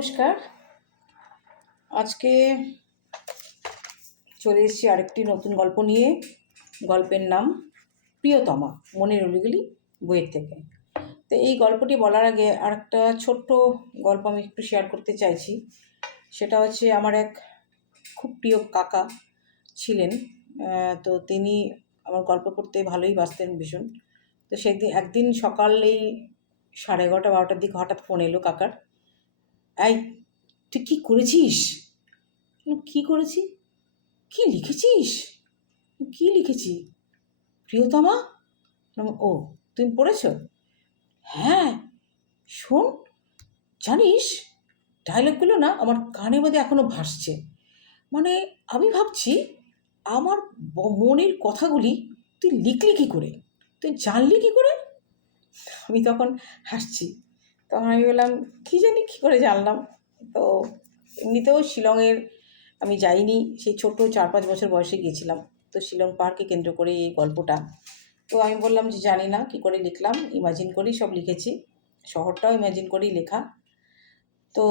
নমস্কার। আজকে চলে এসেছি আরেকটি নতুন গল্প নিয়ে। গল্পের নাম প্রিয়তমা, মনের অলিগুলি বইয়ের থেকে। তো এই গল্পটি বলার আগে আর একটা ছোট্ট গল্প আমি একটু শেয়ার করতে চাইছি। সেটা হচ্ছে আমার এক খুব প্রিয় কাকা ছিলেন। তো তিনি আমার গল্প করতে ভালোই বাসতেন ভীষণ। তো সেদিন, একদিন সকালেই সাড়ে এগারোটা, বারোটার দিকে হঠাৎ ফোন এলো কাকার। এই, তুই কী করেছিস? কী করেছি? কী লিখেছিস? কী লিখেছি? প্রিয়তমা? ও, তুমি পড়েছ? হ্যাঁ শোন, জানিস ডায়লগগুলো না আমার কানের মধ্যে এখনও ভাসছে। মানে আমি ভাবছি, আমার মনের কথাগুলি তুই লিখলি কী করে? তুই জানলি কী করে? আমি তখন হাসছি। তখন আমি বললাম, কী জানি কী করে জানলাম? তো এমনিতেও শিলংয়ের আমি যাইনি, সেই ছোট চার পাঁচ বছর বয়সে গিয়েছিলাম। তো শিলং পার্ককে কেন্দ্র করে এই গল্পটা। তো আমি বললাম যে, জানি না, কী করে লিখলাম? ইমাজিন করেই সব লিখেছি। শহরটাও ইমাজিন করেই লেখা। তো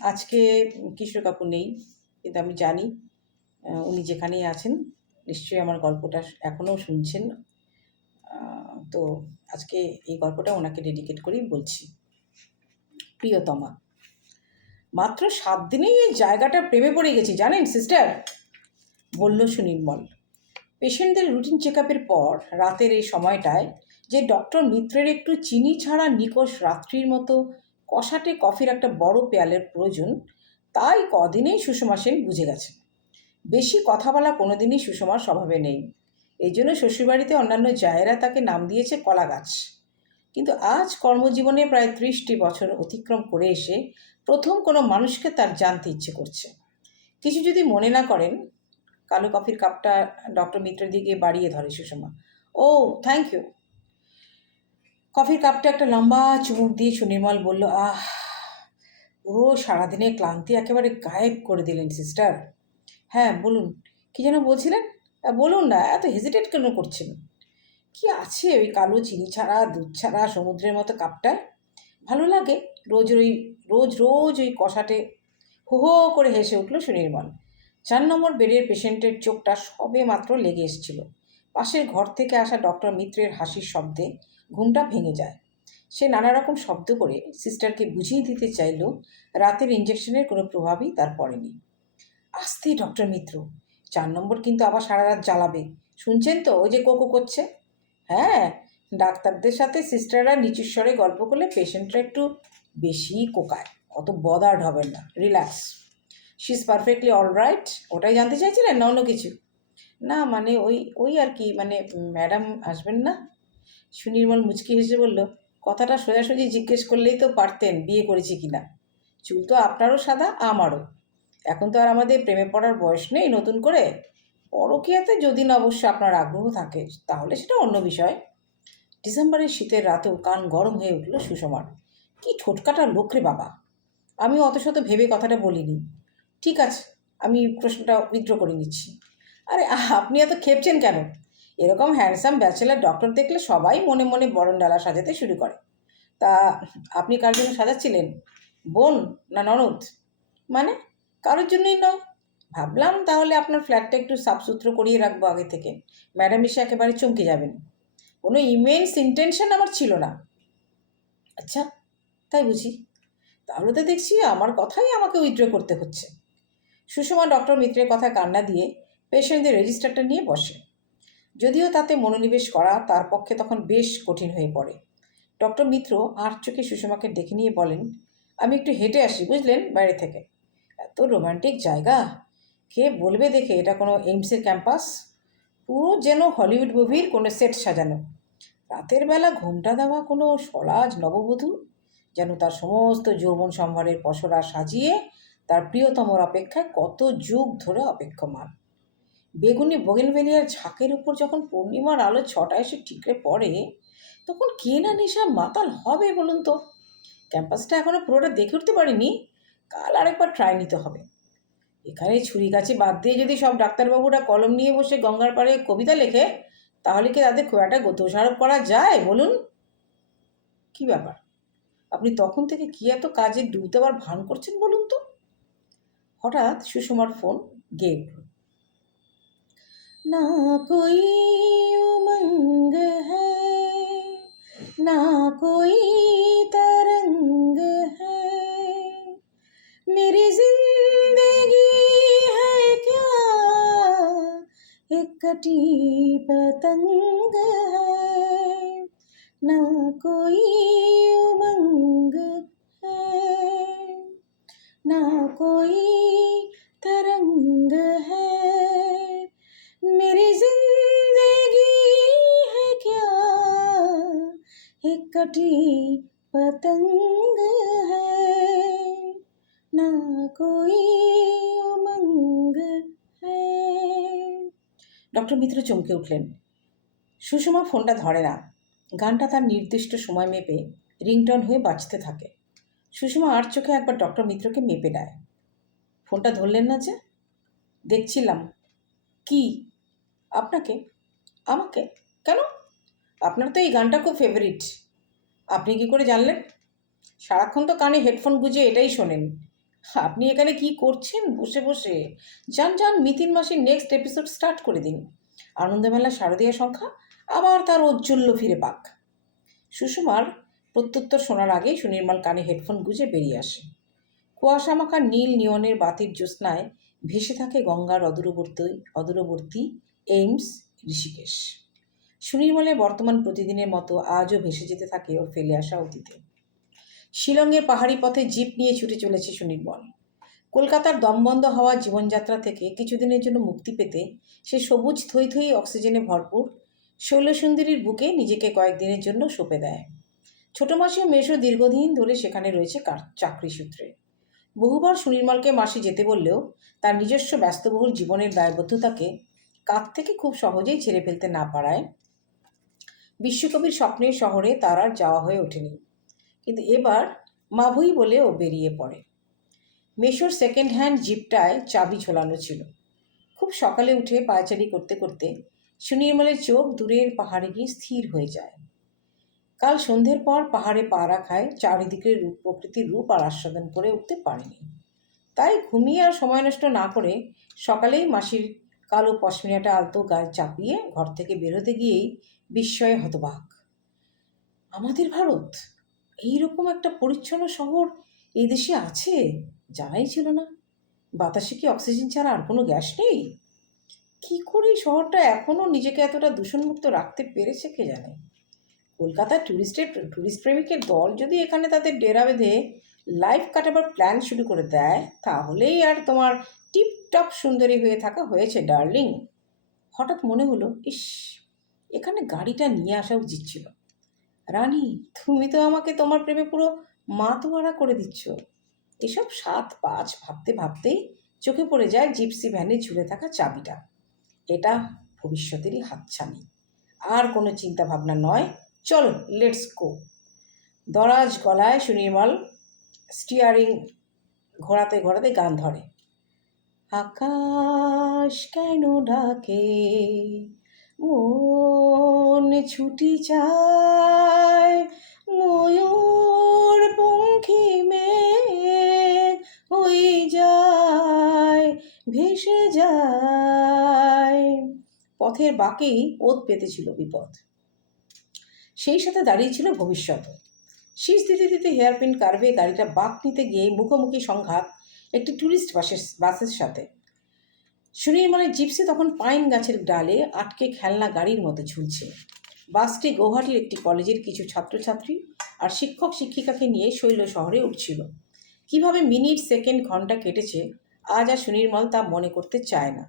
আজকে কিশোর কাপুর নেই কিন্তু আমি জানি। উনি যেখানেই আছেন, নিশ্চয়ই আমার গল্পটা এখনও শুনছেন। তো আজকে এই গল্পটা ওনাকে ডেডিকেট করেই বলছি। প্রিয়তমা। মাত্র সাত দিনেই এই জায়গাটা প্রেমে পড়ে গেছি, জানেন সিস্টার? বলল সুনির্মল। পেশেন্টদের রুটিন চেক পর রাতের এই সময়টায় যে ডক্টর মিত্রের একটু চিনি ছাড়া নিকষ রাত্রির মতো কষাটে কফির একটা বড় পেয়ালের প্রয়োজন, তাই কদিনেই সুষমা সেন বুঝে গেছে। বেশি কথা বলা কোনোদিনই সুষমার স্বভাবে নেই। এই জন্য শ্বশুরবাড়িতে অন্যান্য জায়েরা তাকে নাম দিয়েছে কলা গাছ কিন্তু আজ কর্মজীবনে প্রায় ত্রিশটি বছর অতিক্রম করে এসে প্রথম কোনো মানুষকে তার জানতে ইচ্ছে করছে। কিছু যদি মনে না করেন, কালো কফির কাপটা ডক্টর মিত্রের দিকে বাড়িয়ে ধরে সুষমা। ও থ্যাংক ইউ কফির কাপটা একটা লম্বা চুমুক দিয়ে সুনির্মল বলল, আহ, পুরো সারাদিনে ক্লান্তি একেবারে গায়েব করে দিলেন সিস্টার হ্যাঁ বলুন, কি যেন বলছিলেন? বলুন না, এত হেজিটেট কেন করছেন? কি আছে ওই কালো চিনি ছাড়া, দুধ ছাড়া, সমুদ্রের মতো কাপটায়? ভালো লাগে। রোজ ওই, রোজ রোজ ওই কষাটে হো হো করে হেসে উঠল সুনির্মল। চার নম্বর বেডের পেশেন্টের চোখটা সবে মাত্র লেগে এসেছিল। পাশের ঘর থেকে আসা ডক্টর মিত্রের হাসির শব্দে ঘুমটা ভেঙে যায়। সে নানা রকম শব্দ করে সিস্টারকে বুঝিয়ে দিতে চাইল রাতের ইঞ্জেকশনের কোনো প্রভাবই তার পড়েনি। আস্তে ডক্টর মিত্র, চার নম্বর কিন্তু আবার সারা রাত জ্বালাবে। শুনছেন তো? ওই যে কোকো করছে। হ্যাঁ ডাক্তারদের সাথে সিস্টাররা নিচু স্বরে গল্প করলে পেশেন্টরা একটু বেশি কোকায়। অত বদার্ড হবেন না, relax. She is perfectly all right ওটাই জানতে চাইছিলেন না অন্য কিছু? না মানে ওই ওই আর কি মানে ম্যাডাম আসবেন না? সুনির্মল মুচকি হেসে বলল, কথাটা সোজাসুজি জিজ্ঞেস করলেই তো পারতেন বিয়ে করেছি কি না চুল তো আপনারও সাদা, আমারও। এখন তো আর আমাদের প্রেমে পড়ার বয়স নেই নতুন করে। পরকীয়াতে যদি না অবশ্য আপনার আগ্রহ থাকে, তাহলে সেটা অন্য বিষয়। ডিসেম্বরের শীতের রাতেও কান গরম হয়ে উঠল সুষমার। কি ঠোটকাটা লোক রে বাবা। আমি অত শত ভেবে কথাটা বলিনি। ঠিক আছে, আমি প্রশ্নটা উইথড্র করে নিচ্ছি। আরে আপনি এত খেপছেন কেন? এরকম হ্যান্ডসাম ব্যাচেলার ডক্টর দেখলে সবাই মনে মনে বরণ ডালা সাজাতে শুরু করে। তা আপনি কার জন্য সাজাচ্ছিলেন? বোন না ননদ? মানে কারোর জন্যই নয়। ভাবলাম তাহলে আপনার ফ্ল্যাটটা একটু সাফসুতরো করিয়ে রাখব আগে থেকে। ম্যাডাম এসে একেবারে চমকে যাবেন। কোনো ইমেন্স ইন্টেনশন আমার ছিল না। আচ্ছা তাই বুঝি। তাহলে তো দেখছি আমার কথাই আমাকে উইথড্র করতে হচ্ছে। সুষমা ডক্টর মিত্রের কথা কান্না দিয়ে পেশেন্টদের রেজিস্টারটা নিয়ে বসে। যদিও তাতে মনোনিবেশ করা তার পক্ষে তখন বেশ কঠিন হয়ে পড়ে। ডক্টর মিত্র আর চোখে সুষমাকে ডেকে নিয়ে বলেন, আমি একটু হেঁটে আসি, বুঝলেন? বাইরে থেকে। এত রোমান্টিক জায়গা। কে বলবে দেখে? এটা কোনো এইমসের ক্যাম্পাস? পুরো যেন হলিউড মুভির কোনো সেট সাজানো। রাতের বেলা ঘুমটা দেওয়া কোনো সলাজ নববধূ? যেন তার সমস্ত যৌবন সম্ভারের পসরা সাজিয়ে তার প্রিয়তমর অপেক্ষায় কত যুগ ধরে অপেক্ষমান। বেগুনি বগেনভেলিয়ার ঝাঁকের উপর যখন পূর্ণিমার আলো ছটা এসে ঠিকরে পড়ে, তখন কে না নেশা মাতাল হবে বলুন তো? ক্যাম্পাসটা এখনও পুরোটা দেখে উঠতে পারিনি। কাল আরেকবার ট্রাই নিতে হবে। এখানে ছুরি কাছে বাদ দিয়ে যদি সব ডাক্তারবাবুরা কলম নিয়ে বসে গঙ্গার পাড়ে কবিতা লেখে তাহলে কি তাদের খুব একটা দোষারোপ করা যায় বলুন কি ব্যাপার আপনি তখন থেকে কি এত কাজে ডুব দেওয়ার ভান করছেন বলুন তো হঠাৎ সুষমার ফোন গেয়ে উঠল না কই উমঙ্গ হ্যায় না কই तरंग है मेरी जिंदगी कटी पतंग है, ना कोई उमंग है, ना कोई तरंग है। मेरी ज़िंदगी है क्या? एक कटी पतंग है, ना कोई মিত্র চমকে উঠলেন। সুষমা ফোনটা ধরে না। গানটা তার নির্দিষ্ট সময় মেপে রিংটন হয়ে বাজতে থাকে। সুষমা আর চোখে একবার ডক্টর মিত্রকে মেপে নেয়। ফোনটা ধরলেন না যে? দেখছিলাম। কি? আপনাকে? আমাকে? কেন? আপনার তো এই গানটা খুব ফেভারিট আপনি কি করে জানলেন? সারাক্ষণ তো কানে হেডফোন গুজে এটাই শোনেন। আপনি এখানে কি করছেন? বসে বসে। যান যান মিতিন মাসের নেক্সট এপিসোড স্টার্ট করে দিন। আনন্দমেলা শারদীয় সংখ্যা, আবার তার ঔজ্জ্বল্য ফিরে পাক। সুষমার প্রত্যুত্তর শোনার আগেই সুনির্মল কানে হেডফোন গুজে বেরিয়ে আসে। কুয়াশা মাখা নীল নিয়নের বাতির জ্যোৎস্নায় ভেসে থাকে গঙ্গার অদূরবর্তী অদূরবর্তী এইমস ঋষিকেশ। সুনির্মলের বর্তমান প্রতিদিনের মতো আজও ভেসে যেতে থাকে ওর ফেলে আসা অতীতে। শিলংয়ের পাহাড়ি পথে জিপ নিয়ে ছুটে চলেছে সুনির্মল। কলকাতার দমবন্ধ হওয়া জীবনযাত্রা থেকে কিছুদিনের জন্য মুক্তি পেতে সে সবুজ থই থই অক্সিজেনে ভরপুর শৈলসুন্দরীর বুকে নিজেকে কয়েকদিনের জন্য সঁপে দেয়। ছোট মাসি ও মেশো দীর্ঘদিন ধরে সেখানে রয়েছে কার- চাকরি সূত্রে। বহুবার সুনির্মলকে মাসি যেতে বললেও তার নিজস্ব ব্যস্তবহুল জীবনের দায়বদ্ধতাকে কাঁধ থেকে খুব সহজেই ছেড়ে ফেলতে না পারায় বিশ্বকবির স্বপ্নের শহরে তার আর যাওয়া হয়ে ওঠেনি। কিন্তু এবার মাভুই বলে ও বেরিয়ে পড়ে। মেশোর সেকেন্ড হ্যান্ড জিপটায় চাবি ঝোলানো ছিল। খুব সকালে উঠে পায়চারি করতে করতে সুনির্মলের চোখ দূরের পাহাড়ে গিয়ে স্থির হয়ে যায়। কাল সন্ধ্যের পর পাহাড়ে পা রাখায় চারিদিকের রূপ, প্রকৃতির রূপ আর আস্বাদন করে উঠতে পারেনি। তাই ঘুমিয়ে আর সময় নষ্ট না করে সকালেই মাসির কালো পশমিনাটা আলতো গায়ে চাপিয়ে ঘর থেকে বেরোতে গিয়েই বিস্ময়ে হতবাক। আমাদের ভারত? এই রকম একটা পরিচ্ছন্ন শহর এই দেশে আছে? জানাই ছিল না। বাতাসে কি অক্সিজেন ছাড়া আর কোনো গ্যাস নেই? কি করে শহরটা এখনও নিজেকে এতটা দূষণমুক্ত রাখতে পেরেছে কে জানে? কলকাতার ট্যুরিস্টের ট্যুরিস্ট প্রেমিকের দল যদি এখানে তাদের ডেরা বেঁধে লাইফ কাটাবার প্ল্যান শুরু করে দেয়, তাহলেই আর তোমার টিপটপ সুন্দরী হয়ে থাকা হয়েছে, ডার্লিং। হঠাৎ মনে হলো, ইস, এখানে গাড়িটা নিয়ে আসা উচিত ছিল। রানী, তুমি তো আমাকে তোমার প্রেমে পুরো মাতোয়ারা করে দিচ্ছ। এসব সাত পাঁচ ভাবতে ভাবতেই চোখে পড়ে যায় জিপসি ভ্যানে ঝুলে থাকা চাবিটা। এটা ভবিষ্যতেরই হাতছানি। আর কোনো চিন্তা ভাবনা নয়। চলো, লেটস গো। দরাজ গলায় সুনির্মল স্টিয়ারিং ঘোরাতে ঘোরাতে গান ধরে। আকাশ কেন ডাকে? মন ছুটি চায়। ময়ূর পঙ্খী মেঘ ওই যায়, ভেসে যায়। পথের বাঁকেই ওত পেতেছিল বিপদ। সেই সাথে দাঁড়িয়ে ছিল ভবিষ্যৎ। শীষ দিতে দিতে হেয়ারপিন কার্ভে গাড়িটা বাঁক নিতে গিয়ে মুখোমুখি সংঘাত একটি ট্যুরিস্ট বাসের বাসের সাথে। সুনির্মলের জিপসি তখন পাইন গাছের ডালে আটকে খেলনা গাড়ির মতো ঝুলছে। বাসটি গৌহাটির একটি কলেজের কিছু ছাত্রছাত্রী আর শিক্ষক শিক্ষিকাকে নিয়ে শৈল শহরে উঠছিল। কীভাবে মিনিট সেকেন্ড ঘণ্টা কেটেছে, আজ আর সুনির্মল তা মনে করতে চায় না।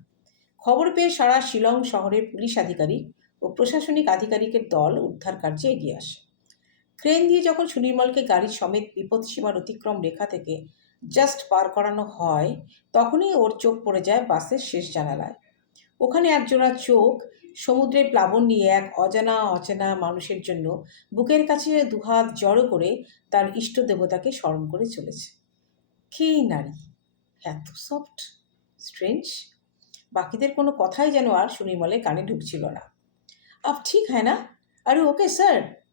খবর পেয়ে সারা শিলং শহরের পুলিশ আধিকারিক ও প্রশাসনিক আধিকারিকের দল উদ্ধার কার্যে এগিয়ে আসে। ক্রেন দিয়ে যখন সুনির্মলকে গাড়ির সমেত বিপদসীমার অতিক্রম রেখা থেকে জাস্ট পার করানো হয়, তখনই ওর চোখ পড়ে যায় বাসের শেষ জানালায়। ওখানে একজোড়া চোখ, সমুদ্রের প্লাবন নিয়ে এক অজানা অচেনা মানুষের জন্য বুকের কাছে দুহাত জড়ো করে তার ইষ্ট দেবতাকে স্মরণ করে চলেছে। কে নারী। এত সফট স্ট্রেঞ্জ বাকিদের কোনো কথাই যেন আর সুনির্মলের কানে ঢুকছিল না। আপ ঠিক হ্যাঁ না? আরে okay sir.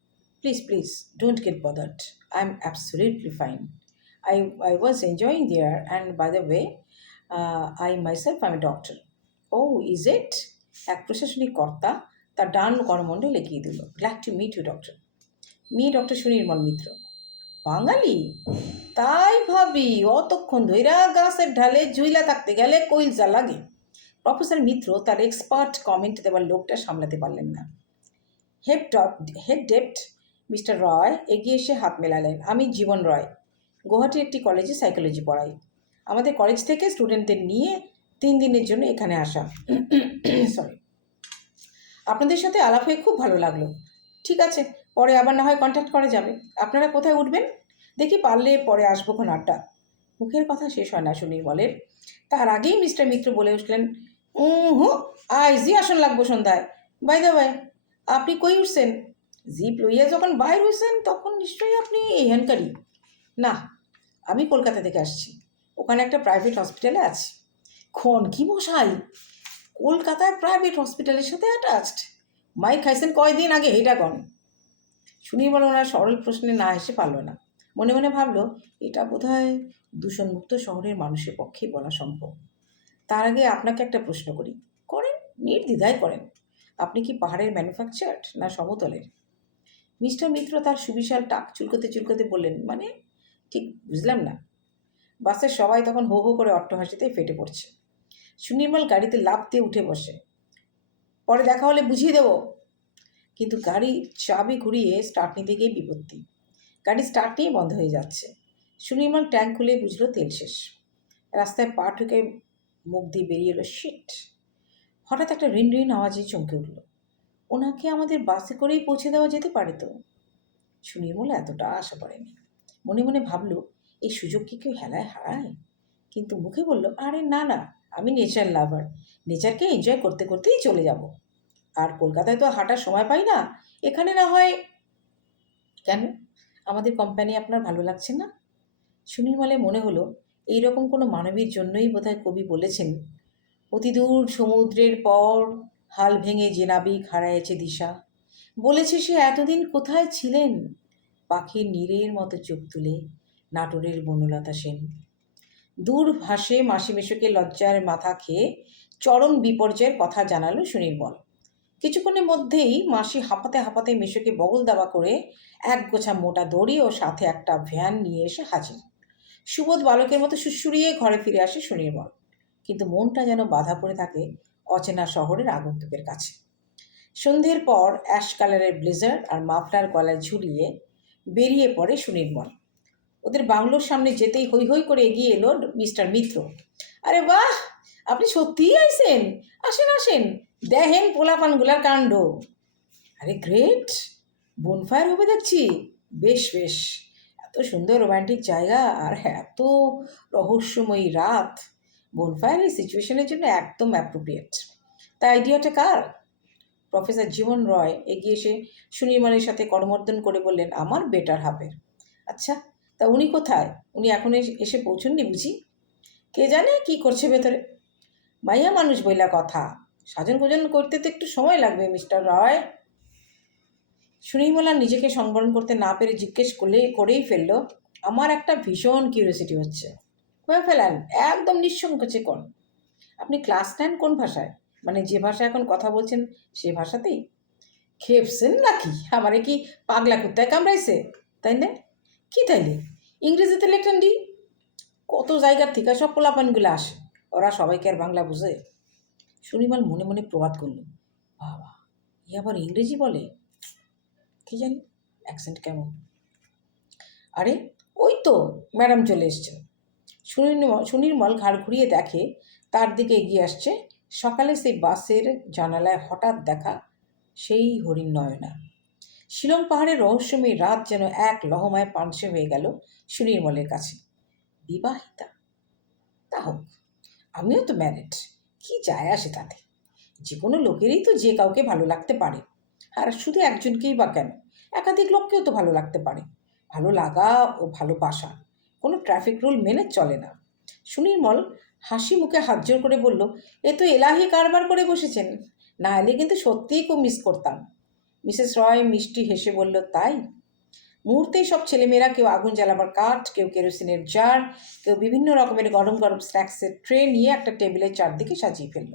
Please please don't get bothered. I'm absolutely fine. I, I was enjoying there, and by the way, uh, I myself am a doctor oh is it? এক প্রশাসনিক কর্তা তার ডান করমণ্ডল এগিয়ে দিল। Glad to meet you doctor me doctor Sunirmal Mitra. বাঙালি? তাই ভাবি, অতক্ষণ ধৈরা গাছের ঢালে জুইলা থাকতে গেলে কইলজা লাগে। প্রফেসর মিত্র তার এক্সপার্ট কমেন্ট দেওয়ার লোকটা সামলাতে পারলেন না। Head head dept mister Roy এগিয়ে এসে হাত মেলালেন। আমি জীবন রয়, গুয়াহাটি একটি কলেজে সাইকোলজি পড়াই। আমাদের কলেজ থেকে স্টুডেন্টদের নিয়ে তিন দিনের জন্য এখানে আসা। সরি আপনাদের সাথে আলাপ হয়ে খুব ভালো লাগল। ঠিক আছে। পরে আবার না হয় কন্ট্যাক্ট করা যাবে। আপনারা কোথায় উঠবেন? দেখি পারলে পরে আসব খন আড্ডা মুখের কথা শেষ হয় না সুনির্মলের তার আগেই মিস্টার মিত্র বলে উঠলেন হু আই জি আসন লাগবো সন্ধ্যায়। বাই দা বাই আপনি কই উঠছেন? জিপ লইয়া যখন বাইর হয়েছেন তখন নিশ্চয়ই আপনি এখানকারই। না, আমি কলকাতা থেকে আসছি। ওখানে একটা প্রাইভেট হসপিটালে আছি। খন কি মশাই? কলকাতায় প্রাইভেট হসপিটালের সাথে অ্যাটাচড মাই খাইছেন কয়দিন আগে হেটা কন শুনি বলে ওনার সরল প্রশ্নে না এসে পারল না। মনে মনে ভাবলো, এটা বোধহয় দূষণমুক্ত শহরের মানুষের পক্ষে বলা সম্ভব। তার আগে আপনাকে একটা প্রশ্ন করি। করেন? নির্দ্বিধায় করেন। আপনি কি পাহাড়ের ম্যানুফ্যাকচার না সমতলের? মিস্টার মিত্র তার সুবিশাল টাক চুলকোতে চুলকোতে বললেন মানে? ঠিক বুঝলাম না। বাসের সবাই তখন হো হো করে অট্টহাসিতে ফেটে পড়ছে। সুনির্মল গাড়িতে লাফ দিয়ে উঠে বসে। পরে দেখা হলে বুঝিয়ে দেবো। কিন্তু গাড়ি চাবি ঘুরিয়ে স্টার্ট নিতে গিয়ে বিপত্তি। গাড়ি স্টার্ট নিয়ে বন্ধ হয়ে যাচ্ছে। সুনির্মল ট্যাঙ্ক খুলে বুঝলো তেল শেষ। রাস্তায় পা ঠুকে মুখ দিয়ে বেরিয়ে এলো শিট হঠাৎ একটা রিন রিন আওয়াজে চমকে উঠল। ওনাকে আমাদের বাসে করেই পৌঁছে দেওয়া যেতে পারে তো? সুনির্মল এতটা আশা করেনি। মনে মনে ভাবলো, এই সুযোগ কি কেউ হেলায় হারায়? কিন্তু মুখে বলল, আরে না না, আমি নেচার লাভার নেচারকে এনজয় করতে, করতেই চলে যাব। আর কলকাতায় তো হাঁটার সময় পাই না। এখানে না হয় কেন? আমাদের কোম্পানি আপনার ভালো লাগছে না? সুনির্মলে মনে হলো এই রকম কোনো মানবীর জন্যই বোধহয় কবি বলেছেন, অতিদূর সমুদ্রের পর হাল ভেঙে যে নাবিক হারাইছে দিশা। বলেছে সে, এতদিন কোথায় ছিলেন? পাখির নীরের মতো চোখ তুলে নাটোরের বনলতা সেন। দূর ভাসে মাসি মেশোকে লজ্জার মাথা খেয়ে চরম বিপর্যয়ের কথা জানালো সুনির্মল। কিছুক্ষণের মধ্যেই মাসি হাঁপাতে হাঁপাতে মেশোকে বগল দাবা করে এক গোছা মোটা দড়ি ও সাথে একটা ভ্যান নিয়ে এসে হাজির। সুবোধ বালকের মতো সুসুরিয়ে ঘরে ফিরে আসে সুনির্মল। কিন্তু মনটা যেন বাধা পড়ে থাকে অচেনা শহরের আগন্তুকের কাছে। সন্ধ্যের পর অ্যাশ কালারের ব্লেজার আর মাফলার গলায় ঝুলিয়ে বেরিয়ে পড়ে সুনির্মল। ওদের বাংলোর সামনে যেতেই হই হই করে এগিয়ে এলো মিস্টার মিত্র। আরে বাহ! আপনি সত্যিই আইসেন? আসেন আসেন। দেখেন পোলাপানগুলার কাণ্ড। আরে গ্রেট বনফায়ার হবে দেখছি? বেশ বেশ। এত সুন্দর রোম্যান্টিক জায়গা আর এত রহস্যময়ী রাত। বনফায়ার এই সিচুয়েশনের জন্য একদম অ্যাপ্রোপ্রিয়েট তা আইডিয়াটা কার? প্রফেসর জীবন রয় এগিয়ে এসে সুনির্মলের সাথে করমর্দন করে বললেন, আমার বেটার হাফের আচ্ছা তা উনি কোথায়? উনি এখন এসে পৌঁছননি বুঝি? কে জানে কি করছে ভেতরে? মাইয়া মানুষ বইলা কথা। সাজন গোজন করতে তো একটু সময় লাগবে, মিস্টার রয়। সুনির্মলা নিজেকে সংবরণ করতে না পেরে জিজ্ঞেস করলে, করেই ফেলল, আমার একটা ভীষণ কিউরিয়াসিটি হচ্ছে। হয়ে ফেলান একদম নিঃসংকোচে কোন আপনি ক্লাস নেন কোন ভাষায়? মানে যে ভাষায় এখন কথা বলছেন, সে ভাষাতেই? খেপছেন নাকি? আমারে কি পাগলা কুত্তায় কামড়াইছে? তাই না? কি তাইলে? ইংরেজিতে লেখেন ডি, কত জায়গার থেকে সব পোলাপানগুলো আসে। ওরা সবাইকে আর বাংলা বুঝে। সুনিমাল মনে মনে প্রবাদ করল, বাবা ই আবার ইংরেজি বলে? কি জানি? অ্যাকসেন্ট কেমন? আরে, ওই তো ম্যাডাম চলে এসছেন। সুনির্মল সুনির্মল ঘাড় ঘুরিয়ে দেখে, তার দিকে এগিয়ে আসছে। সকালে সেই বাসের জানালায় হঠাৎ দেখা সেই হরিণ নয়না শিলং পাহাড়ের রহস্যময় রাত যেন এক লহমায় পানসে হয়ে গেল সুনির্মলের কাছে। বিবাহিতা? তা হোক, আমিও তো ম্যারিড কি যায় আসে তাতে? যে কোনো লোকেরই তো যে কাউকে ভালো লাগতে পারে। আর শুধু একজনকেই বা কেন? একাধিক লোককেও তো ভালো লাগতে পারে। ভালো লাগা ও ভালোবাসা কোনো ট্রাফিক রুল মেনে চলে না। সুনির্মল হাসি মুখে হাত জোর করে বলল, এ তো এলাহি কারবার করে বসেছেন। না এলে কিন্তু সত্যিই খুব মিস করতাম। মিসেস রয় মিষ্টি হেসে বলল, তাই? মুহূর্তেই সব ছেলেমেয়েরা কেউ আগুন জ্বালাবার কাঠ, কেউ কেরোসিনের জার, কেউ বিভিন্ন রকমের গরম গরম স্ন্যাক্সের ট্রে নিয়ে একটা টেবিলের চারদিকে সাজিয়ে ফেলল।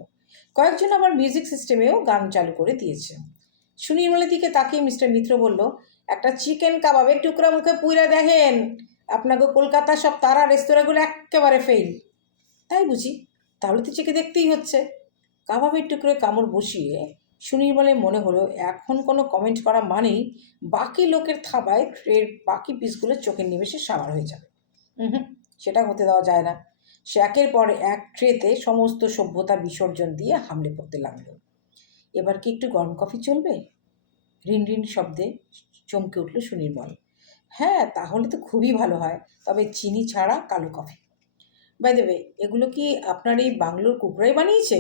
কয়েকজন আবার মিউজিক সিস্টেমেও গান চালু করে দিয়েছে। সুনির্মলের দিকে তাকিয়ে মিস্টার মিত্র বলল, একটা চিকেন কাবাবের টুকরা মুখে পুইরা দেখেন। আপনাকে কলকাতার সব তারা রেস্তোরাঁগুলো একেবারে ফেল তাই বুঝি? তাহলে তো চেকে দেখতেই হচ্ছে। কাবাবের টুকরোয় কামড় বসিয়ে সুনির্মলের মনে হলো এখন কোনো কমেন্ট করা মানেই বাকি লোকের থাবায় ট্রের বাকি পিসগুলো চোখের নিমেষে সামার হয়ে যাবে। হুম সেটা হতে দেওয়া যায় না। সে একের পর এক ট্রেতে সমস্ত সভ্যতা বিসর্জন দিয়ে হামলে পড়তে লাগল। এবার কি একটু গরম কফি চলবে? রিন রিন শব্দে চমকে উঠল সুনির্মল হ্যাঁ তাহলে তো খুবই ভালো হয় তবে চিনি ছাড়া কালো কফি বাই দেবে এগুলো কি আপনার এই বাংলোর কুকুরাই বানিয়েছে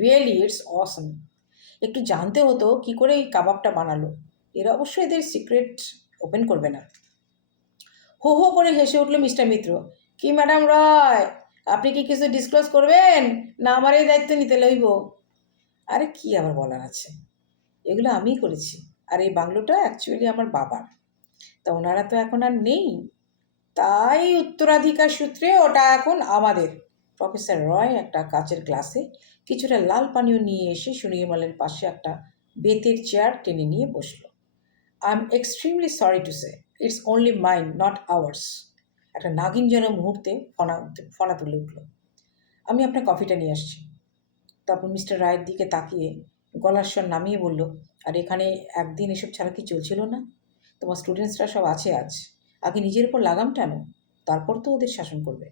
রিয়েলি ইটস অসম একটু জানতে হতো কি করে এই কাবাবটা বানালো। এরা অবশ্য এদের সিক্রেট ওপেন করবে না। হো হো করে হেসে উঠল মিস্টার মিত্র। কি ম্যাডাম রয়? আপনি কি কিছু ডিসক্লোজ করবেন? না আমার এই দায়িত্ব নিতে লইব। আরে কি আবার বলার আছে? এগুলো আমিই করেছি। আর এই বাংলোটা অ্যাকচুয়ালি আমার বাবার। তা ওনারা তো এখন আর নেই। তাই উত্তরাধিকার সূত্রে ওটা এখন আমাদের। প্রফেসর রয় একটা কাচের গ্লাসে কিছুটা লাল পানীয় নিয়ে এসে সুনির্মলের পাশে একটা বেতের চেয়ার টেনে নিয়ে বসল। I am extremely sorry to say it's only mind not ours একটা নাগিন যেন মুহূর্তে ফনা ফনা তুলে উঠল। আমি আপনার কফিটা নিয়ে আসছি। তারপর মিস্টার রায়ের দিকে তাকিয়ে গলার স্বর নামিয়ে বলল, আর এখানে একদিন এসব ছাড়া কি চলছিল না? তোমার স্টুডেন্টসরা সব আছে আজ। আগে নিজের উপর লাগাম টানো, তারপর তো ওদের শাসন করবে।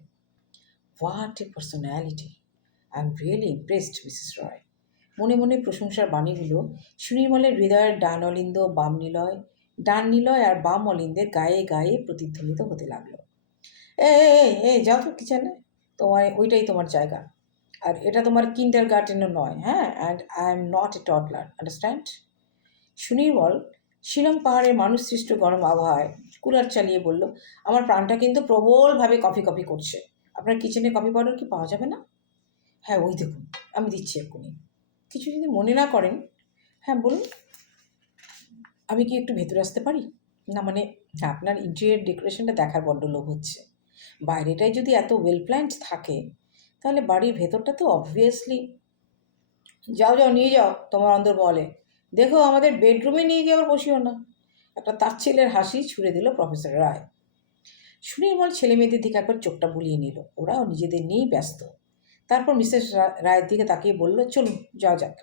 What a personality I am really impressed Mrs Roy মনে মনে প্রশংসার বাণীগুলো সুনির্মলের হৃদয়ের ডান অলিন্দ বাম নিলয় ডান নিলয় আর বাম অলিন্দের গায়ে গায়ে প্রতিধ্বনিত হতে লাগল। এ এ, যাও তো কিচেনে। তোমার ওইটাই তোমার জায়গা। আর এটা তোমার কিন্ডার গার্ডেনও নয় হ্যাঁ? And I am not a toddler understand Sunirmal Shillong পাহাড়ের মানুষ সৃষ্ট গরম আবহাওয়ায় কুলার চালিয়ে বলল আমার প্রাণটা কিন্তু প্রবলভাবে কফি কফি করছে। আপনার কিচেনে কফি পাউডার কি পাওয়া যাবে না? হ্যাঁ ওই দেখুন, আমি দিচ্ছি এক্ষুনি। কিছু যদি মনে না করেন হ্যাঁ বলুন। আমি কি একটু ভেতরে আসতে পারি? না মানে আপনার ইন্টেরিয়ার ডেকোরেশনটা দেখার বড্ড লোভ হচ্ছে। বাইরেটাই যদি এত ওয়েল প্ল্যান্ড থাকে, তাহলে বাড়ির ভেতরটা তো অবভিয়াসলি যাও যাও, নিয়ে যাও তোমার অন্দর বলে দেখো, আমাদের বেডরুমে নিয়ে গিয়ে আবার বসিও না। একটা তার ছেলের হাসি ছুড়ে দিল প্রফেসর রায়। সুনির্মল ছেলে মেয়েদের দিকে একবার চোখটা বুলিয়ে নিল। ওরাও নিজেদের নিয়েই ব্যস্ত। তারপর মিসেস রায়ের দিকে তাকিয়ে বলল, চলুন, যাওয়া যাক।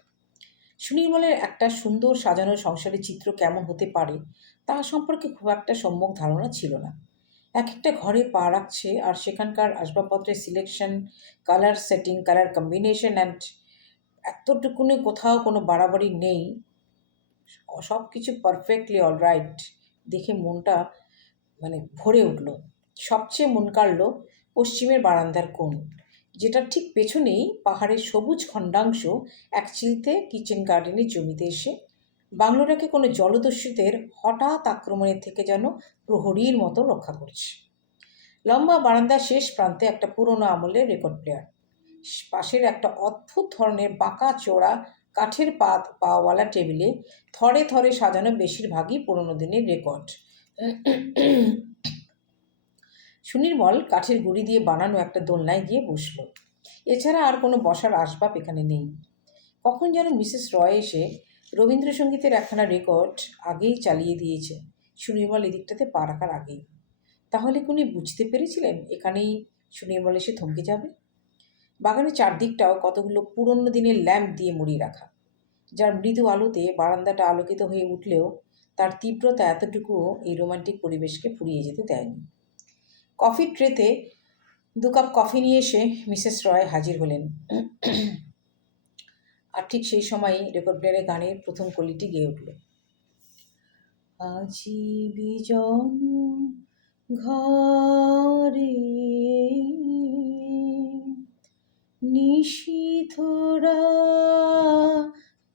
সুনির্মলের একটা সুন্দর সাজানো সংসারের চিত্র কেমন হতে পারে তা সম্পর্কে খুব একটা সম্যক ধারণা ছিল না। এক একটা ঘরে পা রাখছে আর সেখানকার আসবাবপত্রের selection colour setting colour combination and এতটুকুনি কোথাও কোনো বাড়াবাড়ি নেই। সব কিছু পারফেক্টলি অলরাইট দেখে মনটা মানে ভরে উঠল। সবচেয়ে মন কাড়ল পশ্চিমের বারান্দার কোণ। যেটা ঠিক পেছনেই পাহাড়ের সবুজ খণ্ডাংশ এক চিলতে কিচেন গার্ডেনের জমিতে এসে। বাংলোটাকে কোনো জলদস্যুদের হঠাৎ আক্রমণের থেকে যেন প্রহরীর মতো রক্ষা করছে। লম্বা বারান্দার শেষ প্রান্তে একটা পুরনো আমলের রেকর্ড প্লেয়ার পাশের একটা অদ্ভুত ধরনের বাঁকা চোড়া কাঠের পাত পাওয়ালা টেবিলে থরে থরে সাজানো বেশিরভাগই পুরনো দিনের রেকর্ড সুনির্মল কাঠের গুঁড়ি দিয়ে বানানো একটা দোলনায় গিয়ে বসল। এছাড়া আর কোনো বসার আসবাব এখানে নেই। কখন যেন মিসেস রয় এসে রবীন্দ্রসঙ্গীতের একখানা রেকর্ড আগেই চালিয়ে দিয়েছে। সুনির্মল এদিকটাতে পা রাখার আগেই। তাহলে উনি বুঝতে পেরেছিলেন এখানেই সুনির্মল এসে থমকে যাবে? বাগানের চারদিকটাও কতগুলো পুরনো দিনের ল্যাম্প দিয়ে মুড়িয়ে রাখা। যার মৃদু আলোতে বারান্দাটা আলোকিত হয়ে উঠলেও তার তীব্রতা এতটুকুও এই রোমান্টিক পরিবেশকে ফুরিয়ে যেতে দেয়নি। কফির ট্রেতে দু কাপ কফি নিয়ে এসে মিসেস রয় হাজির হলেন। আর ঠিক সেই সময়ই রেকর্ড প্লেয়ারে গানের প্রথম কলিটি গেয়ে উঠল। আজি বিজন ঘরে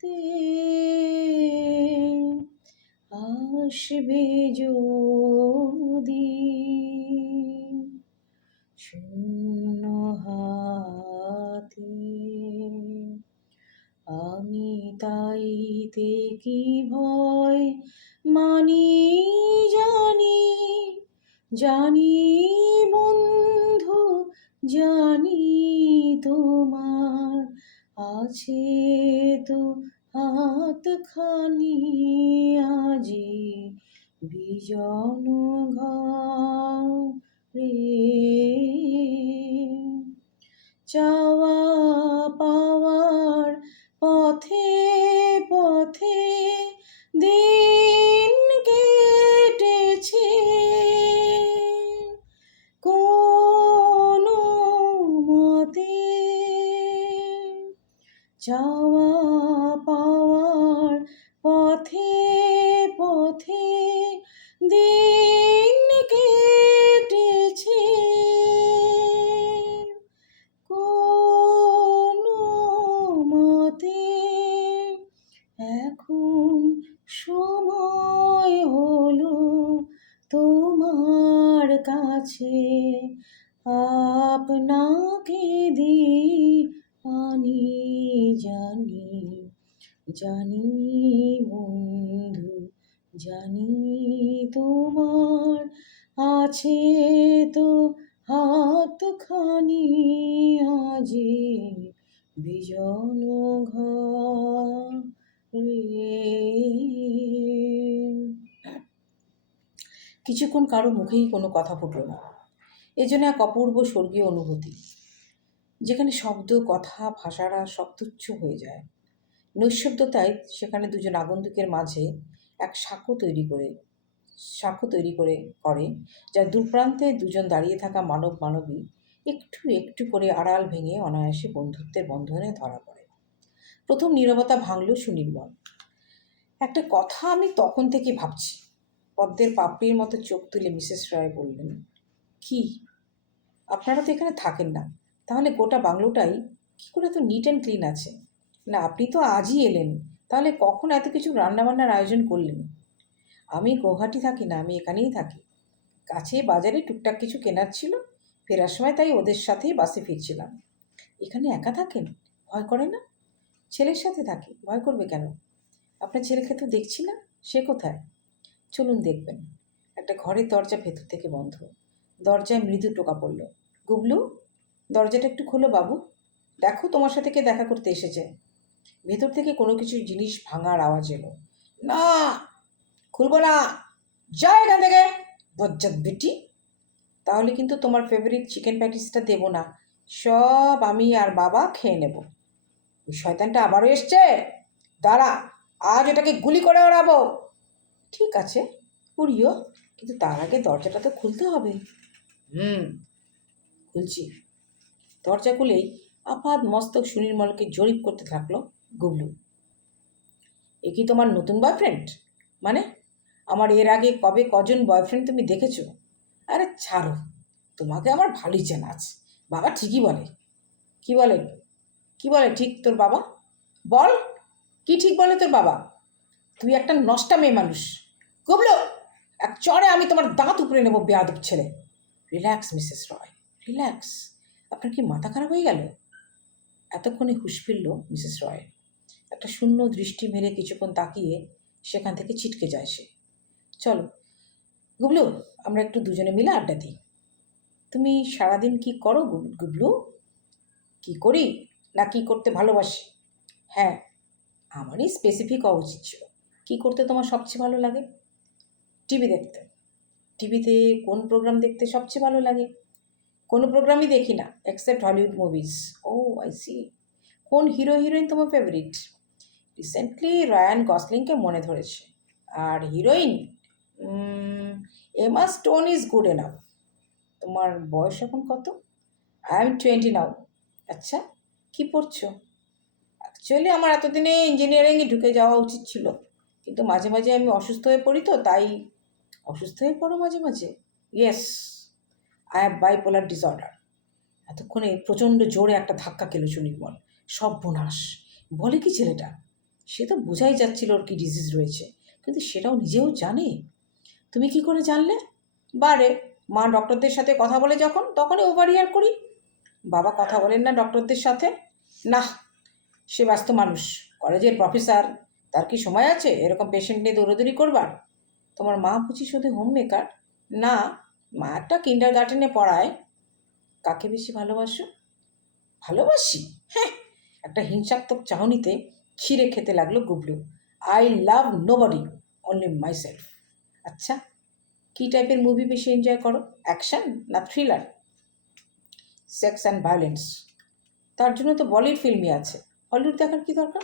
নিশিথরাতে আসবে যদি শূন্য হাতে আমি তাইতে কি ভয় মানি জানি জানি আজি বিজন কিছুক্ষণ কারও মুখেই কোনো কথা ফুটল না। এ যেন এক অপূর্ব স্বর্গীয় অনুভূতি, যেখানে শব্দ, কথা, ভাষারা সব তুচ্ছ হয়ে যায়। নৈশব্দতায় সেখানে দুজন আগন্তুকের মাঝে এক সাঁকো তৈরি করে সাঁকো তৈরি করে করে, যার দুপ্রান্তে দুজন দাঁড়িয়ে থাকা মানব মানবী একটু একটু করে আড়াল ভেঙে অনায়াসে বন্ধুত্বের বন্ধনে ধরা পড়ে। প্রথম নীরবতা ভাঙল সুনির্মল একটা কথা আমি তখন থেকে ভাবছি। পদ্মের পাপড়ির মতো চোখ তুলে মিসেস রায় বললেন, কি? আপনারা তো এখানে থাকেন না। তাহলে গোটা বাংলোটাই কী করে তো নিট অ্যান্ড ক্লিন আছে? না, আপনি তো আজই এলেন। তাহলে কখন এত কিছু রান্নাবান্নার আয়োজন করলেন? আমি গৌহাটি থাকি না, আমি এখানেই থাকি। কাছে বাজারে টুকটাক কিছু কেনার ছিল। ফেরার সময় তাই ওদের সাথেই বাসে ফিরছিলাম। এখানে একা থাকেন? ভয় করে না? ছেলের সাথে থাকে, ভয় করবে কেন? আপনার ছেলেকে তো দেখছি না, সে কোথায়? চলুন দেখবেন। একটা ঘরের দরজা ভেতর থেকে বন্ধ। দরজায় মৃদু টোকা পড়ল। গুবলু দরজাটা একটু খোলো বাবু। দেখো তোমার সাথে কে দেখা করতে এসেছে। ভেতর থেকে কোনো কিছু জিনিস ভাঙার আওয়াজ এলো। না, খুলবো না। যা এখান থেকে। বজ্জাত বেটি। তাহলে কিন্তু তোমার ফেভারিট চিকেন প্যাটিসটা দেবো না। সব আমি আর বাবা খেয়ে নেব। ওই শয়তানটা আবারও এসছে। দাঁড়া, আজ ওটাকে গুলি করে ওড়াবো। ঠিক আছে পুরিও কিন্তু তার আগে দরজাটা তো খুলতে হবে। হুম, খুলছি। দরজা খুলেই আপাত মস্তক সুনির্মলকে জরিপ করতে থাকল গুবলু। এ কি তোমার নতুন বয়ফ্রেন্ড মানে আমার এর আগে কবে কজন বয়ফ্রেন্ড তুমি দেখেছ? আরে ছাড়ো, তোমাকে আমার ভালোই চেনা আছে। বাবা ঠিকই বলে। কি বলে? কি বলে ঠিক তোর বাবা? বল, কি ঠিক বলে তোর বাবা? তুই একটা নষ্টা মেয়ে মানুষ। গুবলু, এক চড়ে আমি তোমার দাঁত উপরে নেব বেয়াদব ছেলে। Relax, Mrs Roy, relax. আপনার কি মাথা খারাপ হয়ে গেল? এতক্ষণে হুশ ফিরল মিসেস রয়। একটা শূন্য দৃষ্টি মেরে কিছুক্ষণ তাকিয়ে সেখান থেকে ছিটকে যায় সে। চলো গুবলু, আমরা একটু দুজনে মিলে আড্ডা দিই। তুমি সারাদিন কি করো গুবলু? কি করি? না কি করতে ভালোবাসি? হ্যাঁ আমারই স্পেসিফিক হওয়া উচিত ছিল কী করতে তোমার সবচেয়ে ভালো লাগে? টিভি দেখতে। টিভিতে কোন প্রোগ্রাম দেখতে সবচেয়ে ভালো লাগে? কোনো প্রোগ্রামই দেখি না except Hollywood movies oh I see কোন হিরো হিরোইন তোমার ফেভারিট রিসেন্টলি রায়ান গসলিংকে মনে ধরেছে। আর heroine Emma Stone is good enough তোমার বয়স এখন কত? আই এম টোয়েন্টি নাও আচ্ছা কী পড়ছো? অ্যাকচুয়ালি আমার এতদিনে ইঞ্জিনিয়ারিংয়ে ঢুকে যাওয়া উচিত ছিল। কিন্তু মাঝে মাঝে আমি অসুস্থ হয়ে পড়ি তো, তাই অসুস্থ হয়ে পড়ো মাঝে মাঝে? Yes I have bipolar disorder এতক্ষণে প্রচণ্ড জোরে একটা ধাক্কা খেলো সুনির্মল সব বোনাস। বলে কি ছেলেটা? সে তো বোঝাই যাচ্ছিল ওর কি ডিজিজ রয়েছে। কিন্তু সেটাও নিজেও জানে। তুমি কি করে জানলে? বারে, মা ডক্টরদের সাথে কথা বলে যখন, তখনই ওভার ইয়ার করি। বাবা কথা বলেন না ডক্টরদের সাথে। না সে ব্যস্ত মানুষ। কলেজের প্রফেসর, তার কি সময় আছে? এরকম পেশেন্ট নিয়ে দৌড়াদৌড়ি করবার? তোমার মা বুঝি শুধু হোম মেকার না, মা একটা কিন্ডার গার্ডেনে পড়ায়। কাকে বেশি ভালোবাসো? ভালোবাসি? হ্যাঁ একটা হিংসাত্মক চাহনিতে ছিঁড়ে খেতে লাগল Gublu. I love nobody only myself আচ্ছা কী টাইপের মুভি বেশি এনজয় করো? অ্যাকশন না থ্রিলার সেক্স অ্যান্ড ভায়োলেন্স তার জন্য তো বলিউড ফিল্মই আছে। হলিউড দেখার কি দরকার?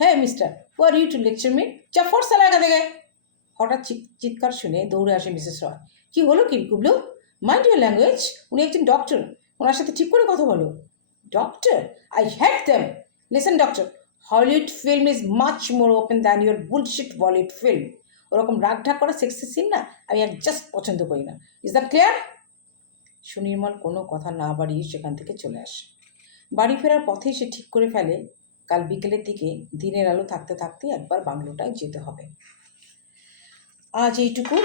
হ্যাঁ mister are you to lecture me চা ফোর্স এলাকা থেকে হঠাৎ চিৎ- চিৎকার শুনে দৌড়ে আসে মিসেস রয় কি হলো কি কুবলু? মাইন্ড ইউর ল্যাঙ্গুয়েজ উনি একজন ডক্টর ওনার সাথে ঠিক করে কথা বলো। Doctor I hate them listen doctor Hollywood film is much more open than your bullshit Bollywood film ওরকম রাগ ঢাক করা সেক্সি সিন না, আমি এক জাস্ট পছন্দ করি না। ইজ দ্যাট ক্লিয়ার সুনির্মল কোনো কথা না বাড়িয়ে সেখান থেকে চলে আসে। বাড়ি ফেরার পথেই সে ঠিক করে ফেলে, কাল বিকেলের দিকে দিনের আলো থাকতে থাকতে একবার বাংলোটায় যেতে হবে। আজ এইটুকু।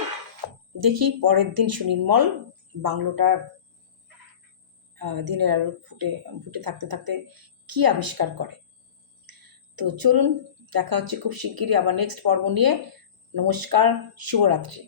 দেখি পরের দিন সুনির্মল বাংলোটার দিনের আলো ফুটে ফুটে থাকতে থাকতে কি আবিষ্কার করে। তো চলুন, দেখা হচ্ছে খুব শিগগিরই আবার নেক্সট পর্ব নিয়ে। নমস্কার শুভরাত্রি।